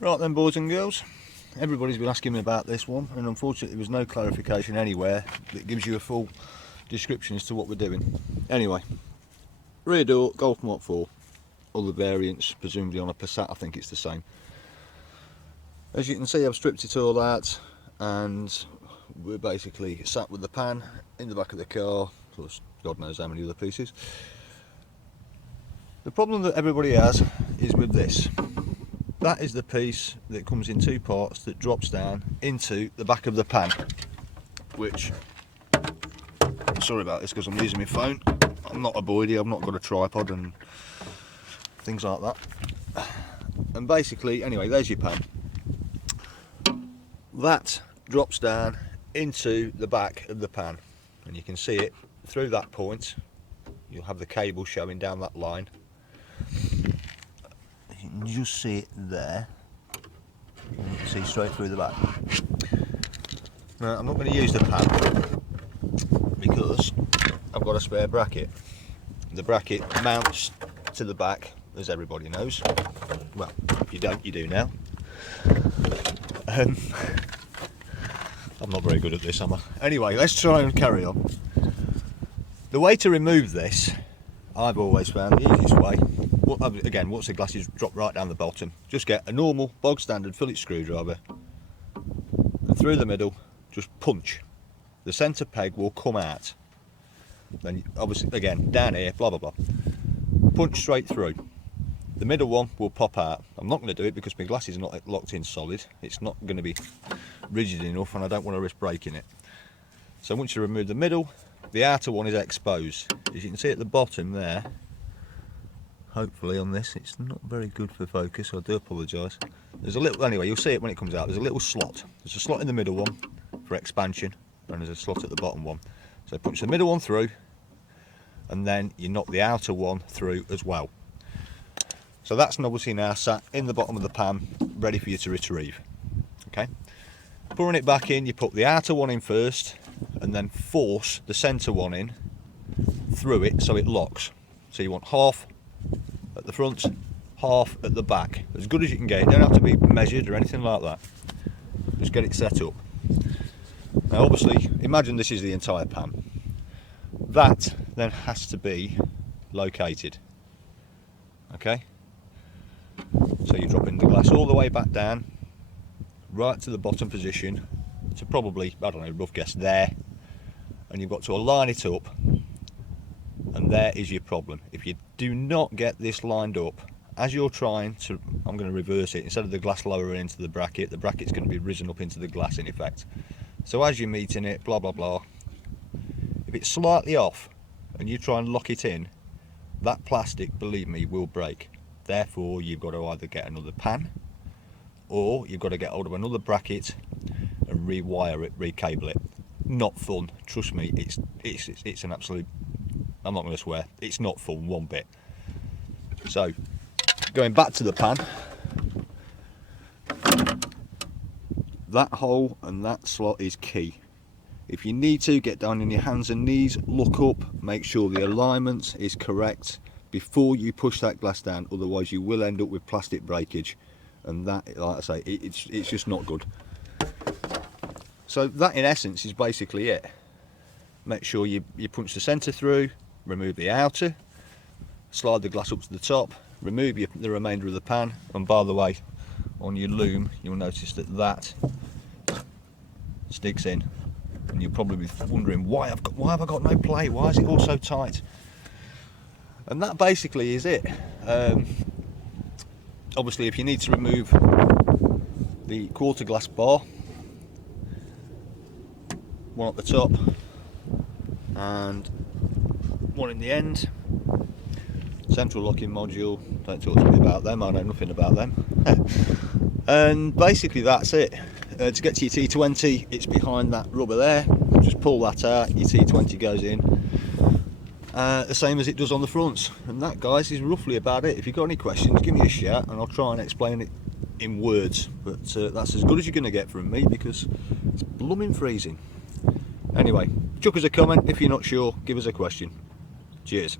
Right then, boys and girls, everybody's been asking me about this one, and unfortunately there's no clarification anywhere that gives you a full description as to what we're doing. Anyway, rear door, Golf Mark 4, other variants, presumably on a Passat, I think it's the same. As you can see, I've stripped it all out, and we're basically sat with the pan in the back of the car, plus God knows how many other pieces. The problem that everybody has is with this. That is the piece that comes in two parts that drops down into the back of the pan, which, sorry about this because I'm using my phone, I'm not a boydie, I've not got a tripod and things like that. And basically, anyway, there's your pan. That drops down into the back of the pan, and you can see it through that point. You'll have the cable showing down that line. You can just see it there. You can see straight through the back. Now, I'm not going to use the pan because I've got a spare bracket. The bracket mounts to the back, as everybody knows. Well, if you don't, you do now. I'm not very good at this, am I? Anyway, let's try and carry on. The way to remove this, I've always found the easiest way. Again, once the glasses drop right down the bottom, just get a normal bog standard fillet screwdriver and through the middle just punch. The centre peg will come out. Then obviously again down here, blah blah blah. Punch straight through. The middle one will pop out. I'm not going to do it because my glasses are not locked in solid. It's not going to be rigid enough and I don't want to risk breaking it. So once you remove the middle, the outer one is exposed. As you can see at the bottom there, hopefully on this, it's not very good for focus, so I do apologise. There's a little, anyway, you'll see it when it comes out, there's a little slot. There's a slot in the middle one for expansion, and there's a slot at the bottom one. So punch the middle one through, and then you knock the outer one through as well. So that's obviously now sat in the bottom of the pan, ready for you to retrieve. Okay, pouring it back in, you put the outer one in first, and then force the centre one in through it so it locks. So you want half at the front, half at the back, as good as you can get. It don't have to be measured or anything like that. Just get it set up. Now obviously, imagine this is the entire pan. That then has to be located. Okay? So you're dropping the glass all the way back down, right to the bottom position, to probably, I don't know, rough guess there, and you've got to align it up, and there is your problem. If you do not get this lined up, as you're trying to, I'm going to reverse it, instead of the glass lowering into the bracket's going to be risen up into the glass in effect. So as you're meeting it, blah blah blah, if it's slightly off, and you try and lock it in, that plastic, believe me, will break. Therefore, you've got to either get another pan, or you've got to get hold of another bracket and rewire it, recable it. Not fun, trust me. It's an absolute, I'm not going to swear, it's not fun one bit. So, going back to the pan, that hole and that slot is key. If you need to, get down on your hands and knees, look up, make sure the alignment is correct before you push that glass down, otherwise you will end up with plastic breakage, and that, like I say, it's just not good. So that in essence is basically it. Make sure you punch the centre through, remove the outer, slide the glass up to the top, remove the remainder of the pan, and by the way, on your loom you'll notice that sticks in, and you'll probably be wondering why have I got no play, why is it all so tight? And that basically is it. Obviously, if you need to remove the quarter glass bar, one at the top and one in the end, central locking module, don't talk to me about them, I know nothing about them. And basically that's it. To get to your T20, it's behind that rubber there, just pull that out, your T20 goes in. The same as it does on the fronts, and that, guys, is roughly about it. If you've got any questions, give me a shout and I'll try and explain it in words, but that's as good as you're going to get from me because it's blooming freezing. Anyway, chuck us a comment if you're not sure, give us a question. Cheers.